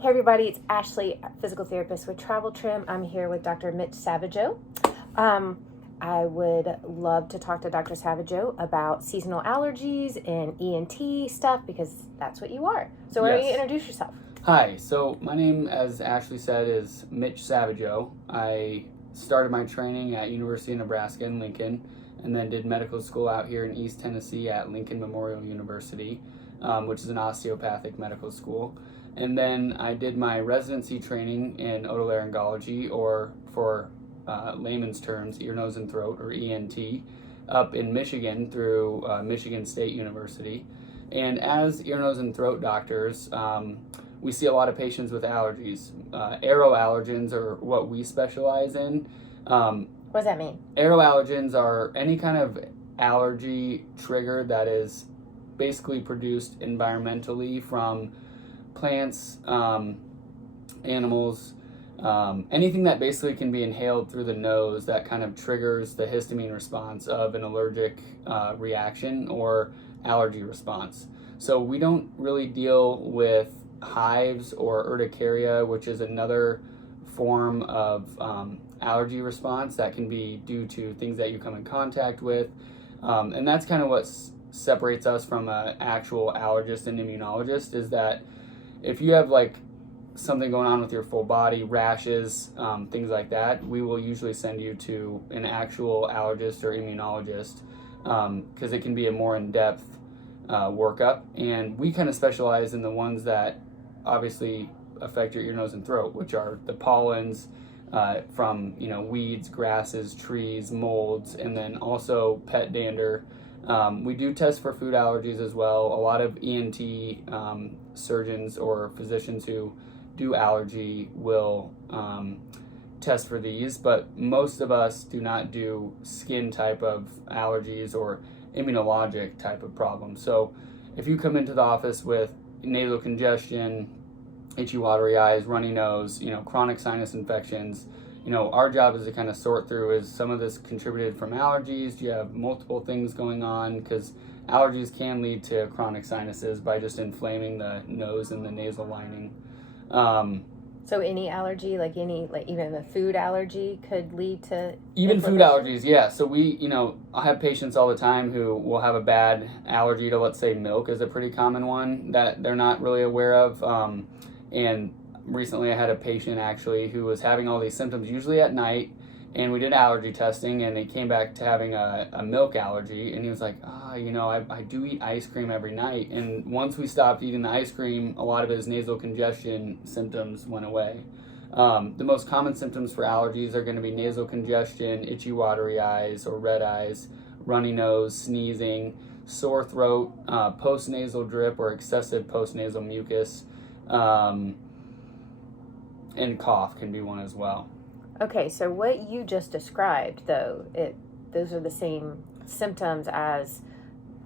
Hey everybody, it's Ashley, physical therapist with TravelTrim. I'm here with Dr. Mitch Sauvageau. I would love to talk to Dr. Sauvageau about seasonal allergies and ENT stuff because that's what you are. So why don't you introduce yourself? Hi, so my name, as Ashley said, is Mitch Sauvageau. I started my training at University of Nebraska in Lincoln and then did medical school out here in East Tennessee at Lincoln Memorial University, which is an osteopathic medical school. And then I did my residency training in otolaryngology, or for layman's terms, ear, nose, and throat, or ENT, up in Michigan through Michigan State University. And as ear, nose, and throat doctors, we see a lot of patients with allergies. Aeroallergens are what we specialize in. What does that mean? Aeroallergens are any kind of allergy trigger that is basically produced environmentally from plants, animals, anything that basically can be inhaled through the nose that kind of triggers the histamine response of an allergic reaction or allergy response. So we don't really deal with hives or urticaria, which is another form of allergy response that can be due to things that you come in contact with. And that's kind of what separates us from an actual allergist and immunologist, is that if you have like something going on with your full body, rashes, things like that, we will usually send you to an actual allergist or immunologist because it can be a more in-depth workup. And we kind of specialize in the ones that obviously affect your ear, nose, and throat, which are the pollens from weeds, grasses, trees, molds, and then also pet dander. We do test for food allergies as well. A lot of ENT surgeons or physicians who do allergy will test for these, but most of us do not do skin type of allergies or immunologic type of problems. So if you come into the office with nasal congestion, itchy, watery eyes, runny nose, chronic sinus infections, our job is to kind of sort through, is some of this contributed from allergies? Do you have multiple things going on? Because allergies can lead to chronic sinuses by just inflaming the nose and the nasal lining. So any allergy, like even a food allergy could lead to even food allergies, yeah. So I have patients all the time who will have a bad allergy to, let's say, milk is a pretty common one that they're not really aware of. And recently I had a patient actually who was having all these symptoms, usually at night, and we did allergy testing and he came back to having a milk allergy, and he was like, I do eat ice cream every night. And once we stopped eating the ice cream, a lot of his nasal congestion symptoms went away. The most common symptoms for allergies are going to be nasal congestion, itchy, watery eyes or red eyes, runny nose, sneezing, sore throat, postnasal drip or excessive postnasal mucus, and cough can be one as well. Okay, so what you just described, though, those are the same symptoms as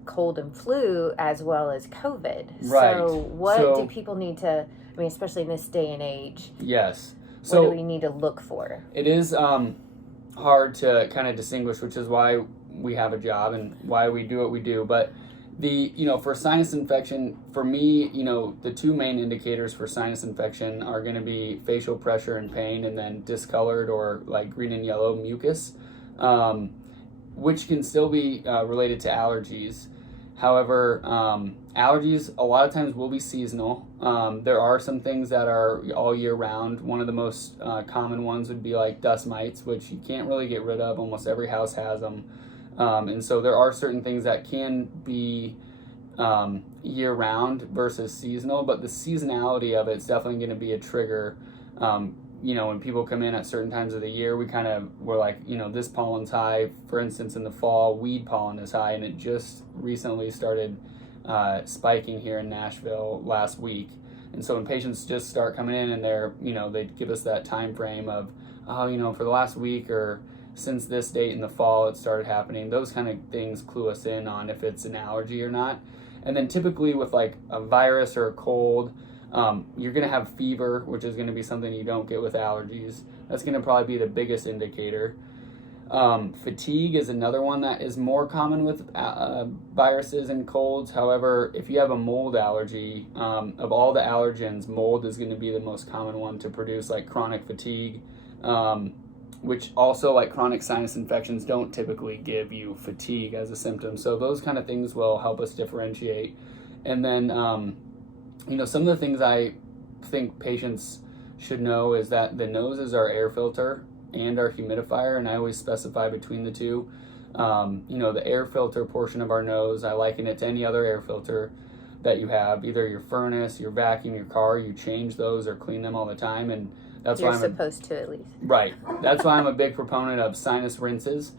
cold and flu as well as COVID. Right. So what do people need to, especially in this day and age? Yes. So what do we need to look for? It is hard to kind of distinguish, which is why we have a job and why we do what we do. But for sinus infection, for me, the two main indicators for sinus infection are going to be facial pressure and pain, and then discolored or like green and yellow mucus, which can still be related to allergies. However, allergies a lot of times will be seasonal. There are some things that are all year round. One of the most common ones would be like dust mites, which you can't really get rid of. Almost every house has them. And so there are certain things that can be year-round versus seasonal, but the seasonality of it is definitely going to be a trigger. When people come in at certain times of the year, we're like, this pollen's high. For instance, in the fall, weed pollen is high, and it just recently started spiking here in Nashville last week. And so when patients just start coming in and they give us that time frame of, for the last week or since this date in the fall it started happening, those kind of things clue us in on if it's an allergy or not. And then typically with like a virus or a cold, you're going to have fever, which is going to be something you don't get with allergies. That's going to probably be the biggest indicator. Fatigue is another one that is more common with viruses and colds. However, if you have a mold allergy, of all the allergens, mold is going to be the most common one to produce like chronic fatigue, which also, like chronic sinus infections, don't typically give you fatigue as a symptom. So those kind of things will help us differentiate. And then, some of the things I think patients should know is that the nose is our air filter and our humidifier, and I always specify between the two. The air filter portion of our nose, I liken it to any other air filter that you have, either your furnace, your vacuum, your car. You change those or clean them all the time, and that's You're why I'm supposed to, at least. Right. That's why I'm a big proponent of sinus rinses,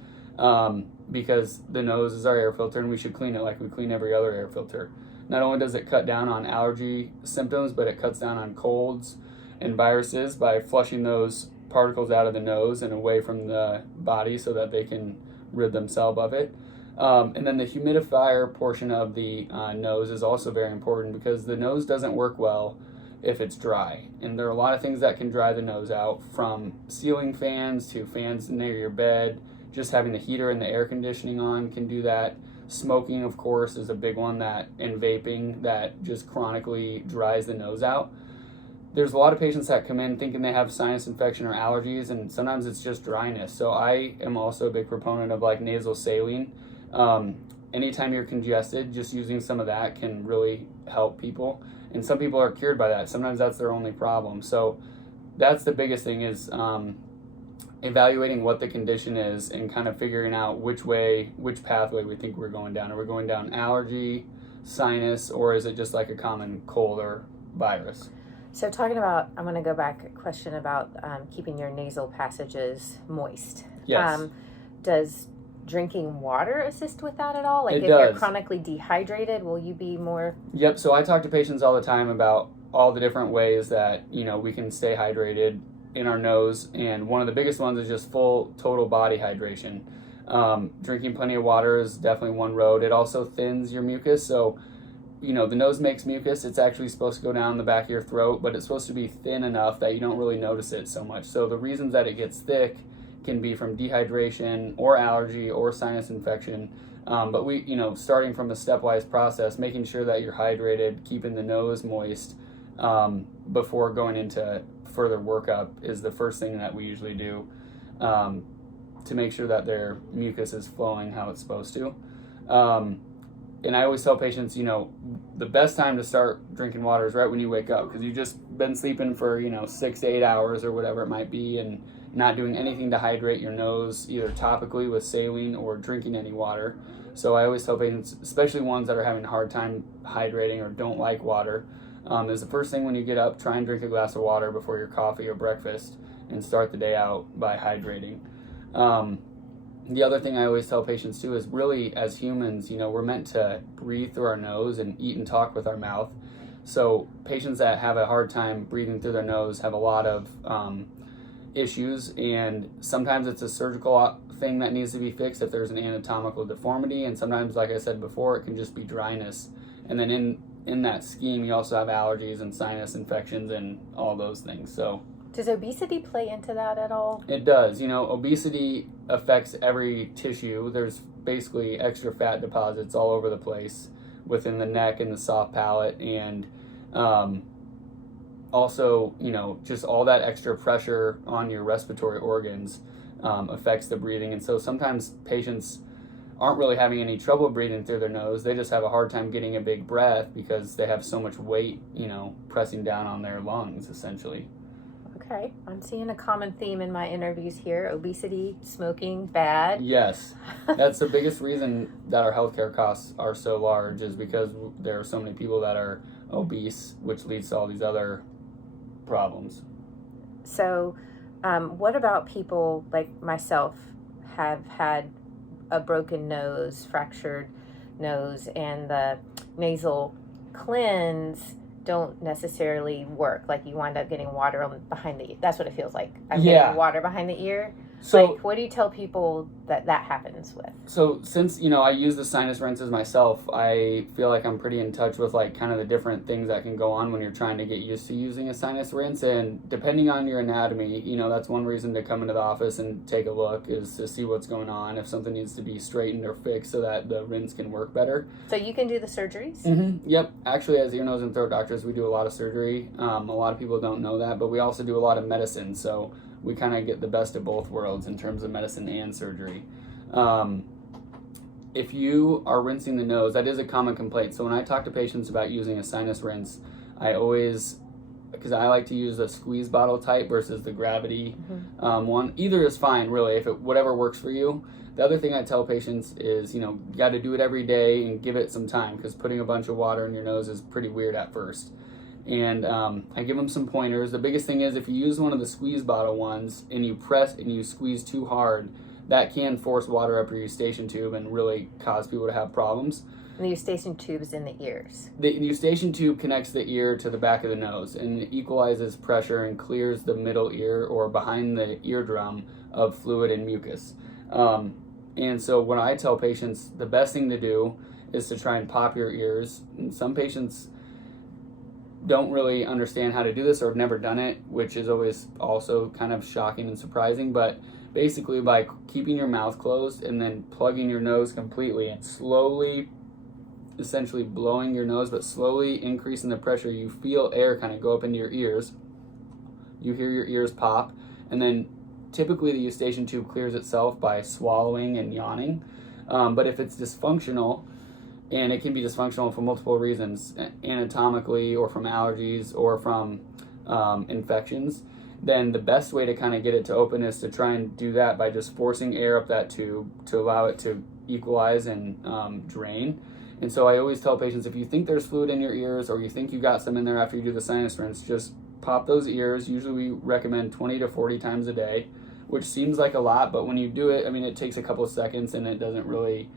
because the nose is our air filter, and we should clean it like we clean every other air filter. Not only does it cut down on allergy symptoms, but it cuts down on colds and viruses by flushing those particles out of the nose and away from the body so that they can rid themselves of it. And then the humidifier portion of the nose is also very important, because the nose doesn't work well if it's dry. And there are a lot of things that can dry the nose out, from ceiling fans to fans near your bed. Just having the heater and the air conditioning on can do that. Smoking, of course, is a big one, and vaping, that just chronically dries the nose out. There's a lot of patients that come in thinking they have sinus infection or allergies, and sometimes it's just dryness. So I am also a big proponent of like nasal saline. Anytime you're congested, just using some of that can really help people. And some people are cured by that. Sometimes that's their only problem. So that's the biggest thing, is evaluating what the condition is and kind of figuring out which pathway we think we're going down. Are we going down allergy, sinus, or is it just like a common cold or virus? So talking about, I'm going to go back a question about keeping your nasal passages moist. Yes. Does drinking water assist with that at all? Like It if does. you're chronically dehydrated, will you be more? Yep. So I talk to patients all the time about all the different ways that, we can stay hydrated in our nose. And one of the biggest ones is just full total body hydration. Drinking plenty of water is definitely one road. It also thins your mucus. So, the nose makes mucus. It's actually supposed to go down the back of your throat, but it's supposed to be thin enough that you don't really notice it so much. So the reasons that it gets thick can be from dehydration or allergy or sinus infection. But we, starting from a stepwise process, making sure that you're hydrated, keeping the nose moist before going into further workup is the first thing that we usually do to make sure that their mucus is flowing how it's supposed to. And I always tell patients, the best time to start drinking water is right when you wake up, because you've just been sleeping for, 6 to 8 hours or whatever it might be, and not doing anything to hydrate your nose, either topically with saline or drinking any water. So I always tell patients, especially ones that are having a hard time hydrating or don't like water, is the first thing when you get up, try and drink a glass of water before your coffee or breakfast and start the day out by hydrating. The other thing I always tell patients too is, really, as humans, we're meant to breathe through our nose and eat and talk with our mouth. So patients that have a hard time breathing through their nose have a lot of issues, and sometimes it's a surgical thing that needs to be fixed if there's an anatomical deformity, and sometimes, like I said before, it can just be dryness. And then in that scheme, you also have allergies and sinus infections and all those things. So Does obesity play into that at all? it does. Obesity affects every tissue. There's basically extra fat deposits all over the place within the neck and the soft palate, and also, just all that extra pressure on your respiratory organs affects the breathing. And so sometimes patients aren't really having any trouble breathing through their nose. They just have a hard time getting a big breath because they have so much weight, pressing down on their lungs, essentially. Okay, I'm seeing a common theme in my interviews here. Obesity, smoking, bad. Yes, that's the biggest reason that our healthcare costs are so large, is because there are so many people that are obese, which leads to all these other problems. So, what about people like myself have had a broken nose, fractured nose, and the nasal cleanse don't necessarily work? Like, you wind up getting water behind the ear. That's what it feels like. I'm getting water behind the ear. So, like, what do you tell people that happens with? So since, I use the sinus rinses myself, I feel like I'm pretty in touch with like kind of the different things that can go on when you're trying to get used to using a sinus rinse. And depending on your anatomy, that's one reason to come into the office and take a look, is to see what's going on, if something needs to be straightened or fixed so that the rinse can work better. So you can do the surgeries? Mm-hmm. Yep. Actually, as ear, nose, and throat doctors, we do a lot of surgery. A lot of people don't know that, but we also do a lot of medicine. So we kind of get the best of both worlds in terms of medicine and surgery. If you are rinsing the nose, that is a common complaint. So when I talk to patients about using a sinus rinse, because I like to use the squeeze bottle type versus the gravity one. Either is fine, really, whatever works for you. The other thing I tell patients is, you got to do it every day and give it some time, because putting a bunch of water in your nose is pretty weird at first. And I give them some pointers. The biggest thing is, if you use one of the squeeze bottle ones and you press and you squeeze too hard, that can force water up your eustachian tube and really cause people to have problems. And the eustachian tube is in the ears. The eustachian tube connects the ear to the back of the nose, and it equalizes pressure and clears the middle ear, or behind the eardrum, of fluid and mucus. And so when I tell patients, the best thing to do is to try and pop your ears. And some patients don't really understand how to do this or have never done it, which is always also kind of shocking and surprising. But basically, by keeping your mouth closed and then plugging your nose completely and slowly, essentially blowing your nose, but slowly increasing the pressure, you feel air kind of go up into your ears. You hear your ears pop, and then typically the eustachian tube clears itself by swallowing and yawning. But if it's dysfunctional, and it can be dysfunctional for multiple reasons, anatomically, or from allergies, or from infections, then the best way to kind of get it to open is to try and do that by just forcing air up that tube to allow it to equalize and drain. And so I always tell patients, if you think there's fluid in your ears, or you think you got some in there after you do the sinus rinse, just pop those ears. Usually we recommend 20 to 40 times a day, which seems like a lot, but when you do it, it takes a couple of seconds, and it doesn't really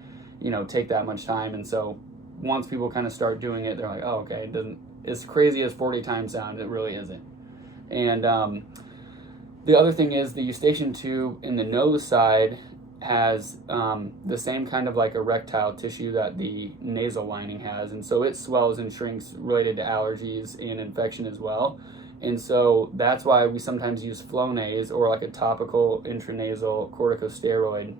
take that much time. And so once people kind of start doing it, they're like, oh, okay, it doesn't, as crazy as 40 times sound, it really isn't. And the other thing is, the eustachian tube in the nose side has the same kind of like erectile tissue that the nasal lining has, and so it swells and shrinks related to allergies and infection as well. And so that's why we sometimes use Flonase, or like a topical intranasal corticosteroid,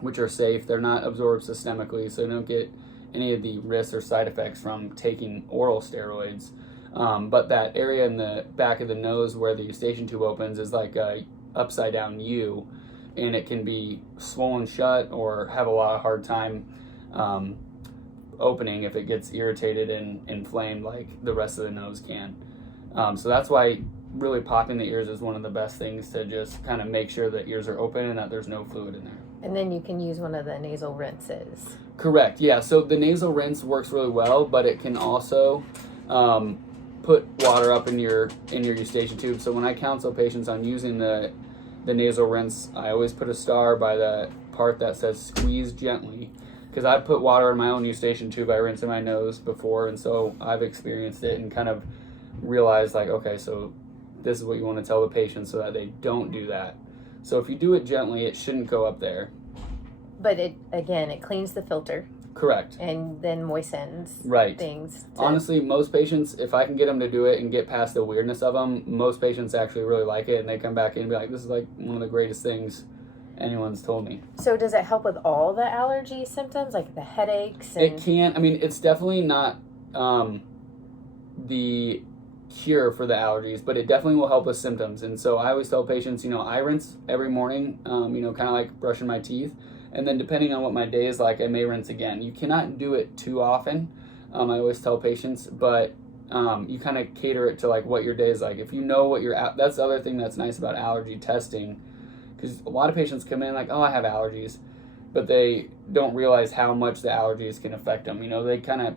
which are safe. They're not absorbed systemically, so you don't get any of the risks or side effects from taking oral steroids. But that area in the back of the nose where the eustachian tube opens is like a upside down U, and it can be swollen shut or have a lot of hard time opening if it gets irritated and inflamed like the rest of the nose can. So that's why really popping the ears is one of the best things, to just kind of make sure the ears are open and that there's no fluid in there. And then you can use one of the nasal rinses. Correct, yeah. So the nasal rinse works really well, but it can also put water up in your eustachian tube. So when I counsel patients on using the nasal rinse, I always put a star by the part that says squeeze gently, because I put water in my own eustachian tube by rinsing my nose before, and so I've experienced it and kind of realized, like, okay, so this is what you want to tell the patient so that they don't do that. So if you do it gently, it shouldn't go up there. But it cleans the filter. Correct. And then moistens things. Honestly, most patients, if I can get them to do it and get past the weirdness of them, most patients actually really like it, and they come back in and be like, this is like one of the greatest things anyone's told me. So does it help with all the allergy symptoms, like the headaches? It can. It's definitely not the cure for the allergies, but it definitely will help with symptoms. And so I always tell patients, I rinse every morning, kind of like brushing my teeth. And then depending on what my day is like, I may rinse again. You cannot do it too often, I always tell patients, but you kind of cater it to like what your day is like. If you know what that's the other thing that's nice about allergy testing, because a lot of patients come in like, oh, I have allergies, but they don't realize how much the allergies can affect them.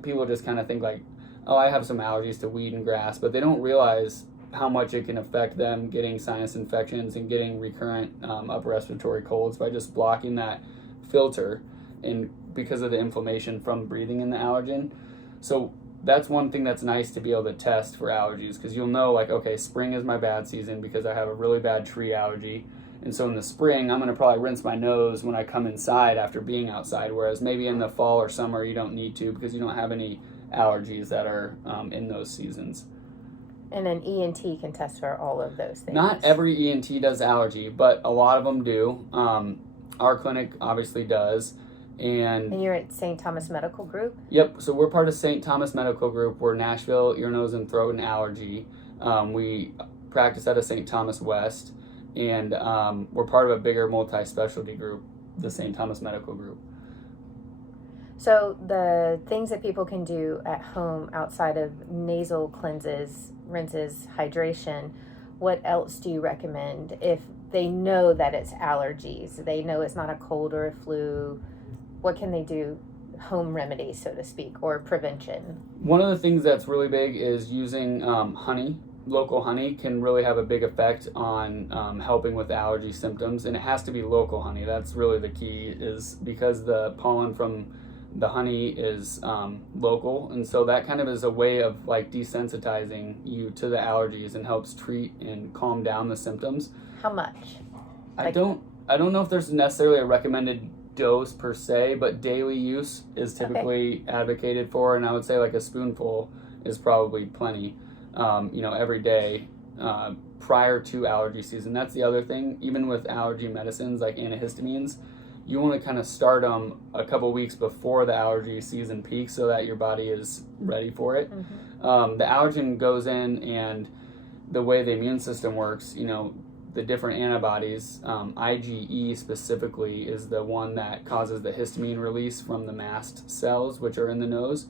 People just kind of think like, oh, I have some allergies to weed and grass, but they don't realize how much it can affect them getting sinus infections and getting recurrent upper respiratory colds by just blocking that filter, and because of the inflammation from breathing in the allergen. So that's one thing that's nice to be able to test for allergies, because you'll know like, okay, spring is my bad season because I have a really bad tree allergy, And so in the spring, I'm going to probably rinse my nose when I come inside after being outside, whereas maybe in the fall or summer you don't need to because you don't have any allergies that are in those seasons. And an ENT can test for all of those things. Not every ENT does allergy, but a lot of them do. Our clinic obviously does. And you're at St. Thomas Medical Group? Yep, so we're part of St. Thomas Medical Group. We're Nashville Ear, Nose, and Throat and Allergy. We practice out of St. Thomas West, and we're part of a bigger multi-specialty group, the St. Thomas Medical Group. So the things that people can do at home outside of nasal cleanses, rinses, hydration, what else do you recommend if they know that it's allergies? They know it's not a cold or a flu. What can they do? Home remedies, so to speak, or prevention? One of the things that's really big is using honey. Local honey can really have a big effect on helping with allergy symptoms, and it has to be local honey. That's really the key, is because the pollen from the honey is local, and so that kind of is a way of like desensitizing you to the allergies and helps treat and calm down the symptoms. How much? I don't know if there's necessarily a recommended dose per se, but daily use is typically advocated for, and I would say like a spoonful is probably plenty, every day prior to allergy season. That's the other thing. Even with allergy medicines like antihistamines, you want to kind of start them a couple weeks before the allergy season peaks so that your body is ready for it. Mm-hmm. The allergen goes in, and the way the immune system works, the different antibodies, IgE specifically is the one that causes the histamine release from the mast cells, which are in the nose.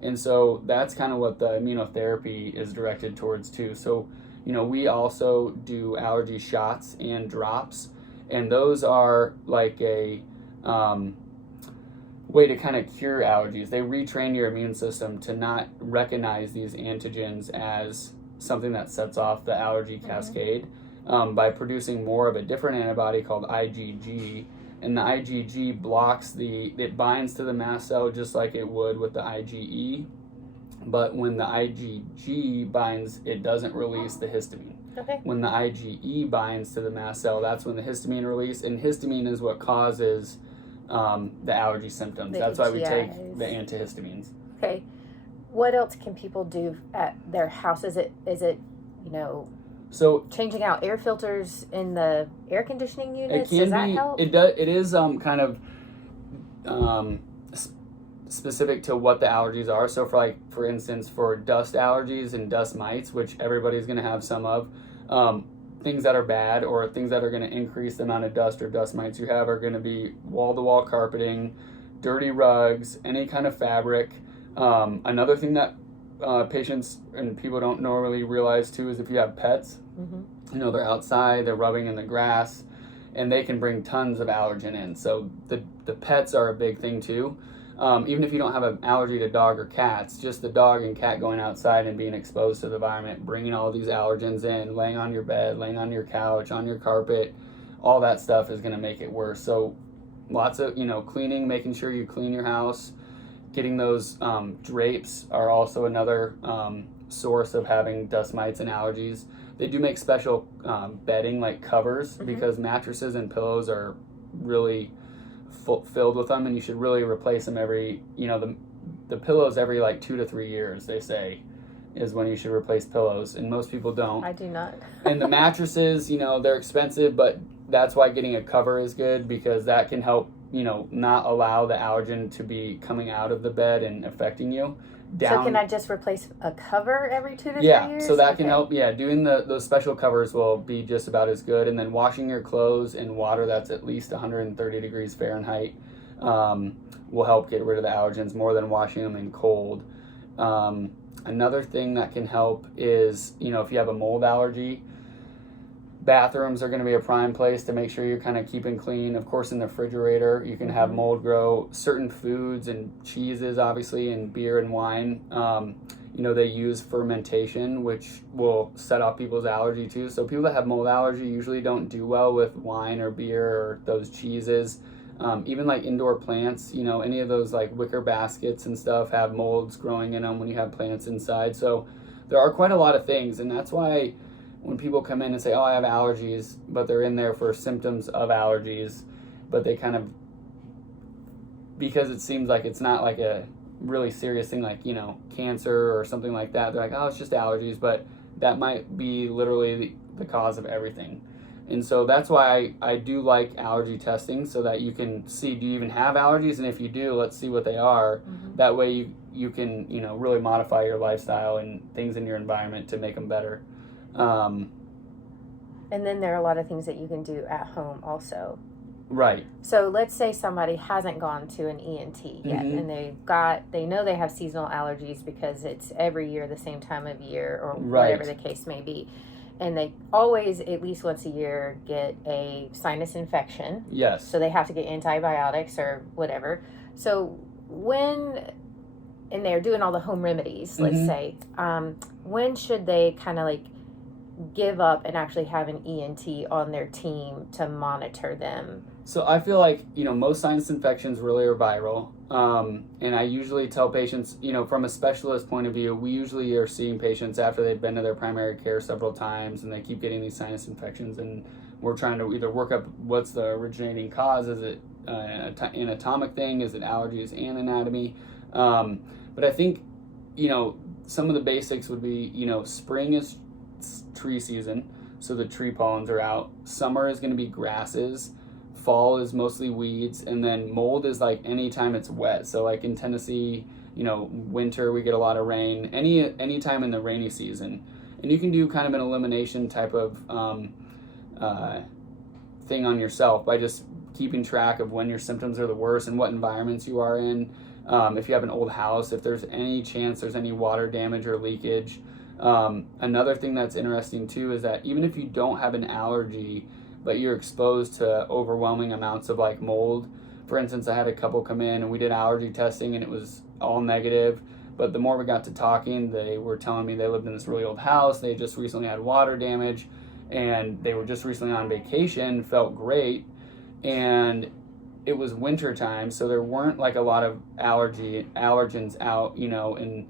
And so that's kind of what the immunotherapy is directed towards too. So, we also do allergy shots and drops, and those are like a way to kind of cure allergies. They retrain your immune system to not recognize these antigens as something that sets off the allergy cascade. By producing more of a different antibody called IgG, and the IgG it binds to the mast cell just like it would with the IgE, but when the IgG binds, it doesn't release the histamine. Okay. When the IgE binds to the mast cell, that's when the histamine release, and histamine is what causes the allergy symptoms. That's why we take the antihistamines. Okay. What else can people do at their house? Is it So changing out air filters in the air conditioning units? Does that help? It is kind of specific to what the allergies are. So for instance, for dust allergies and dust mites, which everybody's going to have some of, things that are bad or things that are going to increase the amount of dust or dust mites you have are going to be wall-to-wall carpeting, dirty rugs, any kind of fabric. Another thing that patients and people don't normally realize too is if you have pets, they're outside, they're rubbing in the grass, and they can bring tons of allergen in. So the pets are a big thing too. Even if you don't have an allergy to dog or cats, just the dog and cat going outside and being exposed to the environment, bringing all these allergens in, laying on your bed, laying on your couch, on your carpet, all that stuff is going to make it worse. So lots of, cleaning, making sure you clean your house. Getting those drapes are also another source of having dust mites and allergies. They do make special bedding, like covers, because mattresses and pillows are really filled with them, and you should really replace them every, the pillows every like 2 to 3 years, they say, is when you should replace pillows, and most people don't. I do not. And the mattresses, they're expensive, but that's why getting a cover is good, because that can help not allow the allergen to be coming out of the bed and affecting you. So can I just replace a cover every 2 to 3 years? Yeah, so that can help. Yeah, doing those special covers will be just about as good. And then washing your clothes in water that's at least 130 degrees Fahrenheit will help get rid of the allergens more than washing them in cold. Another thing that can help is, if you have a mold allergy, bathrooms are going to be a prime place to make sure you're kind of keeping clean. Of course, in the refrigerator, you can have mold grow. Certain foods and cheeses, obviously, and beer and wine, they use fermentation, which will set off people's allergy too. So people that have mold allergy usually don't do well with wine or beer or those cheeses. Even like indoor plants, any of those like wicker baskets and stuff have molds growing in them when you have plants inside. So there are quite a lot of things, and that's why when people come in and say, oh, I have allergies, but they're in there for symptoms of allergies, but they kind of, because it seems like it's not like a really serious thing like, cancer or something like that, they're like, oh, it's just allergies, but that might be literally the cause of everything. And so that's why I do like allergy testing, so that you can see, do you even have allergies? And if you do, let's see what they are. Mm-hmm. That way you can, really modify your lifestyle and things in your environment to make them better. And then there are a lot of things that you can do at home also. Right. So let's say somebody hasn't gone to an ENT yet, mm-hmm. and they know they have seasonal allergies because it's every year the same time of year, or right. whatever the case may be. And they always, at least once a year, get a sinus infection. Yes. So they have to get antibiotics or whatever. So and they're doing all the home remedies, let's mm-hmm. say, when should they kind of like give up and actually have an ENT on their team to monitor them? So I feel like, most sinus infections really are viral. And I usually tell patients, from a specialist point of view, we usually are seeing patients after they've been to their primary care several times and they keep getting these sinus infections, and we're trying to either work up what's the originating cause. Is it an anatomic thing? Is it allergies and anatomy? But I think, some of the basics would be, spring is tree season, so the tree pollens are out. Summer is going to be grasses. Fall is mostly weeds, and then mold is like anytime it's wet. So like in Tennessee, winter we get a lot of rain. Any time in the rainy season, and you can do kind of an elimination type of thing on yourself by just keeping track of when your symptoms are the worst and what environments you are in. If you have an old house, if there's any chance there's any water damage or leakage. Another thing that's interesting too is that even if you don't have an allergy, but you're exposed to overwhelming amounts of like mold. For instance, I had a couple come in and we did allergy testing and it was all negative. But the more we got to talking, they were telling me they lived in this really old house. They just recently had water damage and they were just recently on vacation, felt great. And it was winter time, so there weren't like a lot of allergens out, and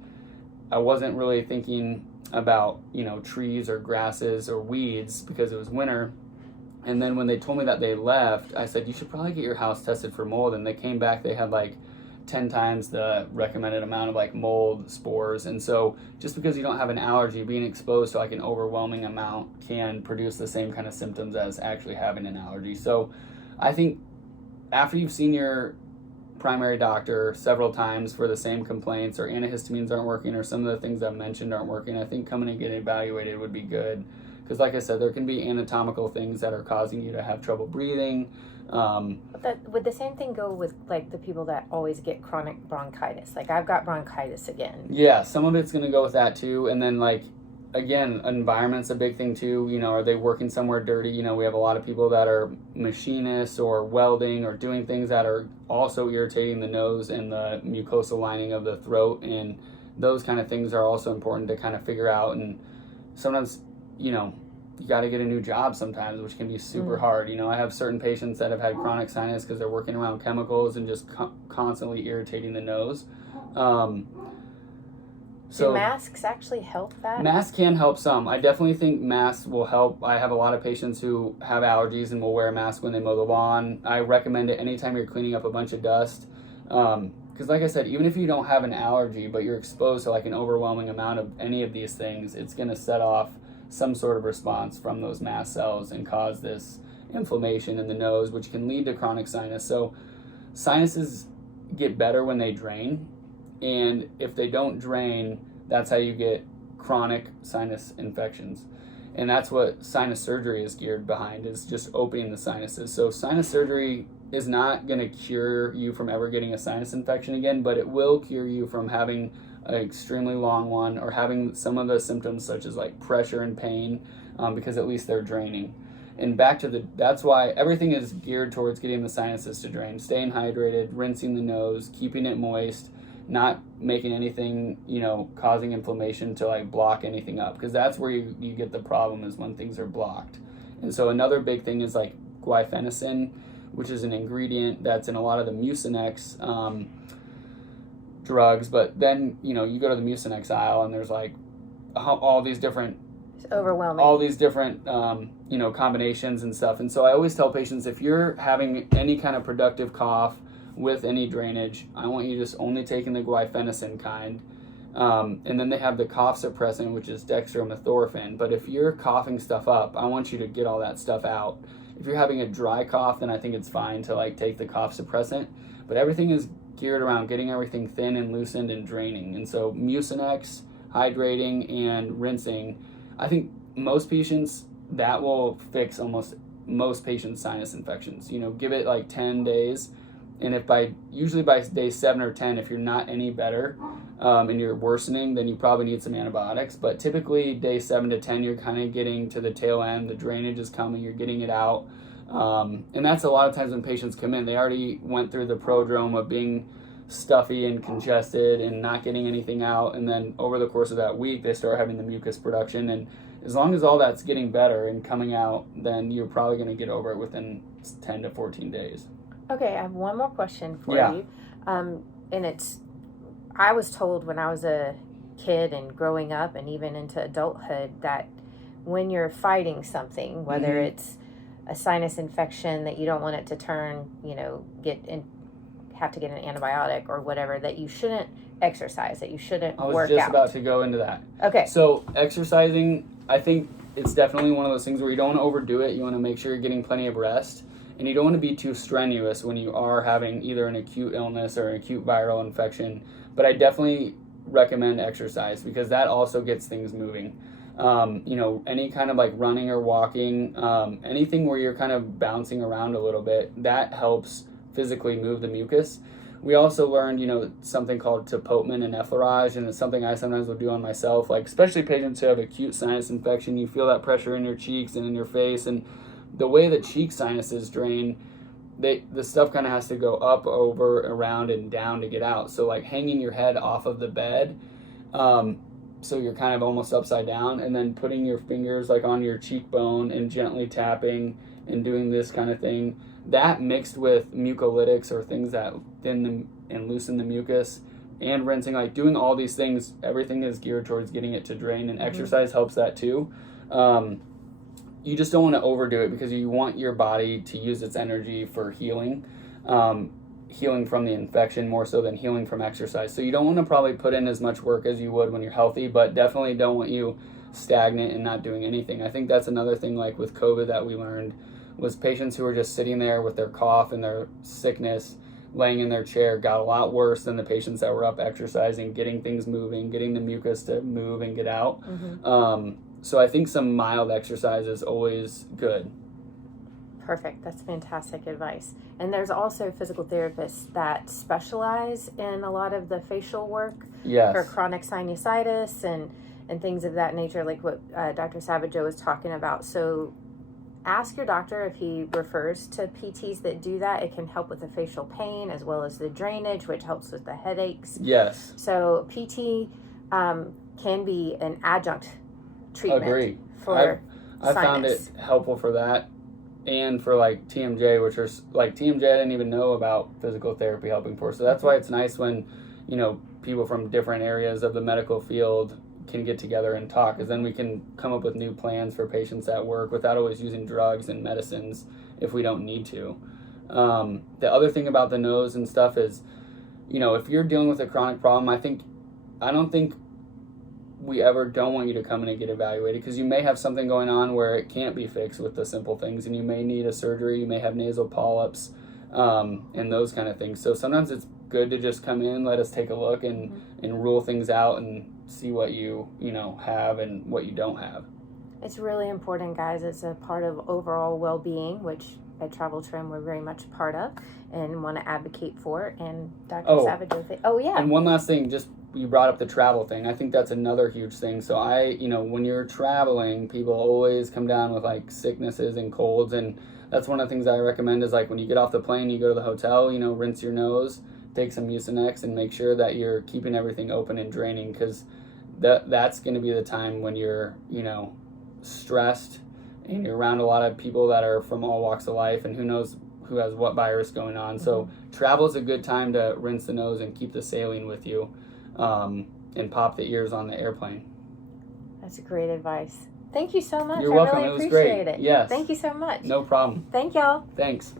I wasn't really thinking about, trees or grasses or weeds because it was winter. And then when they told me that they left, I said, you should probably get your house tested for mold. And they came back, they had like 10 times the recommended amount of like mold spores. And so just because you don't have an allergy, being exposed to like an overwhelming amount can produce the same kind of symptoms as actually having an allergy. So I think after you've seen your primary doctor several times for the same complaints, or antihistamines aren't working, or some of the things I've mentioned aren't working, I think coming and getting evaluated would be good. Because like I said, there can be anatomical things that are causing you to have trouble breathing. Would the same thing go with like the people that always get chronic bronchitis? Like I've got bronchitis again. Yeah, some of it's going to go with that too. And then like, again, environment's a big thing too. Are they working somewhere dirty? We have a lot of people that are machinists or welding or doing things that are also irritating the nose and the mucosal lining of the throat. And those kind of things are also important to kind of figure out. And sometimes, you got to get a new job sometimes, which can be super hard. I have certain patients that have had chronic sinus because they're working around chemicals and just constantly irritating the nose. So do masks actually help that? Masks can help some. I definitely think masks will help. I have a lot of patients who have allergies and will wear a mask when they mow the lawn. I recommend it anytime you're cleaning up a bunch of dust. Because like I said, even if you don't have an allergy, but you're exposed to like an overwhelming amount of any of these things, it's going to set off some sort of response from those mast cells and cause this inflammation in the nose, which can lead to chronic sinus. So sinuses get better when they drain. And if they don't drain, that's how you get chronic sinus infections. And that's what sinus surgery is geared behind, is just opening the sinuses. So sinus surgery is not going to cure you from ever getting a sinus infection again, but it will cure you from having an extremely long one or having some of the symptoms such as like pressure and pain, because at least they're draining. And that's why everything is geared towards getting the sinuses to drain, staying hydrated, rinsing the nose, keeping it moist, not making anything, causing inflammation to like block anything up, because that's where you get the problem, is when things are blocked. And so another big thing is like guaifenesin, which is an ingredient that's in a lot of the Mucinex drugs. But then, you go to the Mucinex aisle and there's like all these different It's overwhelming. all these different combinations and stuff. And so I always tell patients, if you're having any kind of productive cough with any drainage, I want you just only taking the guaifenesin kind. And then they have the cough suppressant, which is dextromethorphan. But if you're coughing stuff up, I want you to get all that stuff out. If you're having a dry cough, then I think it's fine to like take the cough suppressant. But everything is geared around getting everything thin and loosened and draining. And so Mucinex, hydrating, and rinsing, I think most patients, that will fix almost most patients' sinus infections. Give it like 10 days. And if usually by day 7 or 10, if you're not any better and you're worsening, then you probably need some antibiotics. But typically day 7 to 10, you're kind of getting to the tail end. The drainage is coming, you're getting it out. And that's a lot of times when patients come in, they already went through the prodrome of being stuffy and congested and not getting anything out. And then over the course of that week, they start having the mucus production. And as long as all that's getting better and coming out, then you're probably going to get over it within 10 to 14 days. Okay, I have one more question for Yeah. you. I was told when I was a kid and growing up and even into adulthood that when you're fighting something, whether it's a sinus infection that you don't want it to turn, have to get an antibiotic or whatever, that you shouldn't exercise, that you shouldn't work out. I was just about to go into that. Okay. So exercising, I think it's definitely one of those things where you don't want to overdo it. You want to make sure you're getting plenty of rest. And you don't want to be too strenuous when you are having either an acute illness or an acute viral infection. But I definitely recommend exercise because that also gets things moving. Any kind of like running or walking, anything where you're kind of bouncing around a little bit, that helps physically move the mucus. We also learned, something called tapotment and effleurage, and it's something I sometimes will do on myself, like especially patients who have acute sinus infection. You feel that pressure in your cheeks and in your face, and the way that cheek sinuses drain, the stuff kind of has to go up, over, around, and down to get out. So like hanging your head off of the bed, so you're kind of almost upside down, and then putting your fingers like on your cheekbone and gently tapping and doing this kind of thing. That mixed with mucolytics or things that thin and loosen the mucus, and rinsing, like doing all these things, everything is geared towards getting it to drain, and exercise helps that too. You just don't want to overdo it because you want your body to use its energy for healing, healing from the infection more so than healing from exercise. So you don't want to probably put in as much work as you would when you're healthy, but definitely don't want you stagnant and not doing anything. I think that's another thing like with COVID that we learned was patients who were just sitting there with their cough and their sickness, laying in their chair, got a lot worse than the patients that were up exercising, getting things moving, getting the mucus to move and get out. So I think some mild exercise is always good. Perfect. That's fantastic advice. And there's also physical therapists that specialize in a lot of the facial work for chronic sinusitis and things of that nature, like what Dr. Sauvageau was talking about. So ask your doctor if he refers to PTs that do that. It can help with the facial pain as well as the drainage, which helps with the headaches. Yes. So PT can be an adjunct treatment. Agree. For I found it helpful for that, and for like TMJ, which are like TMJ I didn't even know about physical therapy helping for. So that's why it's nice when people from different areas of the medical field can get together and talk, because then we can come up with new plans for patients at work without always using drugs and medicines if we don't need to. The other thing about the nose and stuff is, if you're dealing with a chronic problem, I don't think we ever don't want you to come in and get evaluated, because you may have something going on where it can't be fixed with the simple things, and you may need a surgery, you may have nasal polyps, and those kind of things. So sometimes it's good to just come in, let us take a look and rule things out and see what you have and what you don't have. It's really important, guys. It's a part of overall well-being, which at TravelTrim we're very much part of and want to advocate for. And Dr. Sauvageau, and one last thing, just you brought up the travel thing. I think that's another huge thing. So when you're traveling, people always come down with like sicknesses and colds, and that's one of the things I recommend is like when you get off the plane, you go to the hotel, rinse your nose, take some Mucinex, and make sure that you're keeping everything open and draining, because that's going to be the time when you're stressed and you're around a lot of people that are from all walks of life, and who knows who has what virus going on. So travel is a good time to rinse the nose and keep the saline with you, and pop the ears on the airplane. That's great advice. Thank you so much. You're I welcome. really It was appreciate great. it. Yes. Thank you so much. No problem. Thank y'all. Thanks.